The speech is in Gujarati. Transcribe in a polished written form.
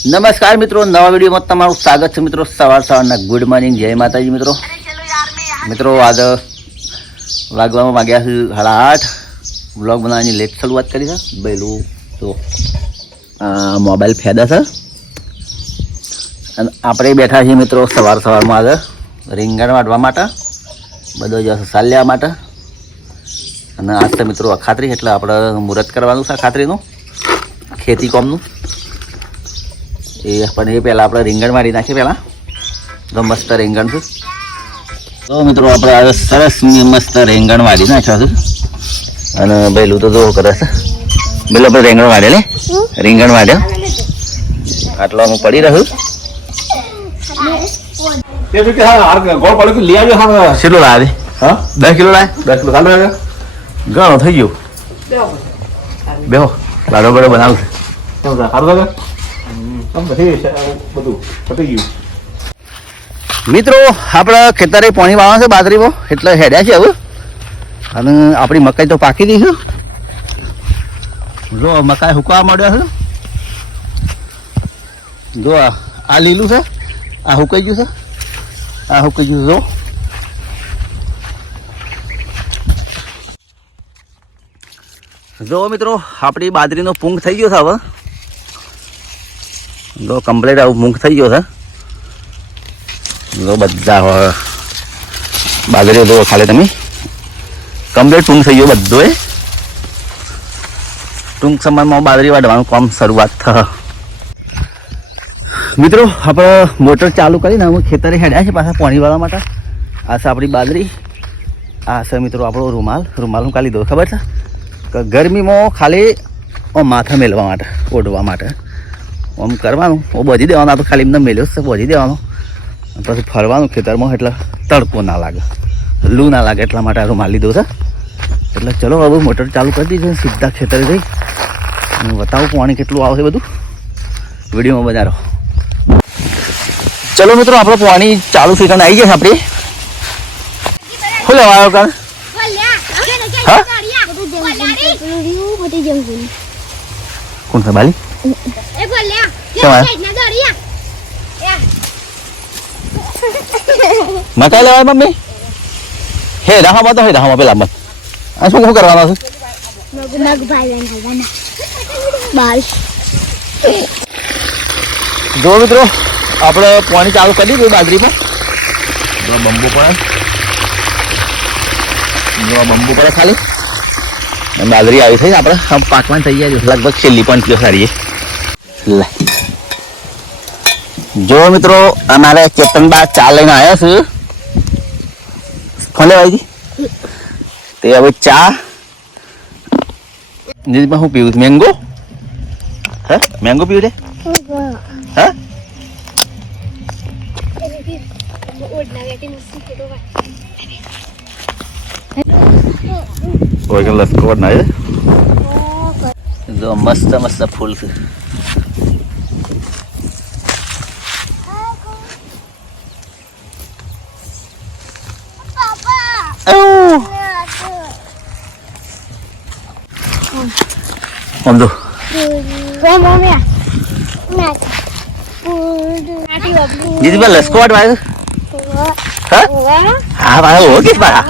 નમસ્કાર મિત્રો, નવા વિડીયોમાં તમારું સ્વાગત છે મિત્રો. સવારના ગુડ મોર્નિંગ, જય માતાજી મિત્રો. મિત્રો આજે વાગવામાં વાગ્યા છે 8:30. બ્લોગ બનાવવાની લેટ શરૂઆત કરી છે. પહેલું તો મોબાઈલ ફેદા છે અને આપણે બેઠા છીએ મિત્રો સવારમાં આજે રીંગણ વાટવા માટે, બધો જશે સાલ લેવા માટે. અને આજ તો મિત્રો અખાત્રી, એટલે આપણે મુહૂર્ત કરવાનું છે અખાત્રીનું, ખેતી કોમનું. પણ એ પહેલાં આપણે રીંગણ મારી નાખીએ પહેલાં. તો મસ્ત રીંગણ છે. તો મિત્રો આપણે હવે સરસ મસ્ત રીંગણ વાળી નાખ્યા છે. અને પહેલું તો જો કરે છે, પેલું આપણે રીંગણ વાળે લે, રીંગણ વાળ્યા આટલો હું પડી રહ્યું. કેટલું લાવે? 10 કિલો લાવે. 10 કિલો ચાલુ ઘણો થઈ ગયો. બેહો લાડો બડો બનાવશે. મિત્રો આપણે ખેતરે પાણી વાળવા છે બાજરીમાં, એટલે હેડ્યા છે હવે. અને આપણી મકાઈ તો પાકી ગઈ છે. જો મકાઈ હુકવા મળ્યા છે. જો આ લીલું છે, આ હુકાઈ ગયું છે, આ હુકાઈ ગયું છે. જો મિત્રો આપણી બાજરીનો પૂંગ થઈ ગયો છે હવે. જો કમ્પ્લીટ આવું મૂંગ થઈ ગયો છે. જો બધા બાજરી જો ખાલી તમે કમ્પ્લીટ પૂંગ થઈ ગયો બધો. એ ટૂંક સમયમાં બાજરી વાઢવાનું કામ શરૂઆત થશે. મિત્રો આપણે મોટર ચાલુ કરીને અમે ખેતરે હેડ્યા છે પાછા પાણી વાળવા માટે. આ છે આપણી બાજરી, આ છે મિત્રો આપણો રૂમાલ. રૂમાલ હું કાલી દો ખબર છે કે ગરમીમાં ખાલી માથા મેળવા માટે, ઓઢવા માટે આમ કરવાનું. બોજી દેવાનું, આપણે ખાલી એમને મેલ્યો છે, બોજી દેવાનું. પછી ફરવાનું ખેતરમાં, એટલે તડકો ના લાગે, લૂ ના લાગે, એટલા માટે આ રૂમાલ લીધો છે. એટલે ચલો હવે મોટર ચાલુ કરી દીધી, સીધા ખેતરે જઈ હું બતાવું પાણી કેટલું આવશે બધું વિડીયોમાં બનાવો. ચલો મિત્રો આપણે પાણી ચાલુ સેકન્ડ આવી જશે. આપણે શું લેવા આવ્યો કાલ? હા કોણ છે બાલી? મકાઈ લેવાય મમ્મી? હે રાહમાં તો હે રાહમાં પેલા મત આ શું કરવાનું છે? જો મિત્રો આપણે પાણી ચાલુ કરી દીધું બાજરીમાં. બંબુ પડે, બંબુ પડે ખાલી. બાજરી આવી થઈ આપણે આમ પાકમાં થઈ જાય લગભગ છેલ્લી 5 કિલો સારી. જો મિત્રો અમારે કેતનબા ચા લઈને આવ્યા છે. ફલે આવી તે હવે ચા નીમાં હું પીવું? મેંગો? હે મેંગો પીવું રે? હા ઓય લસકો ના છે. જો મસ્ત મસ્ત ફૂલ છે. સમજો દીદી બા લસકો વાટ વાય. હા હા ભાઈ ઓકે બા.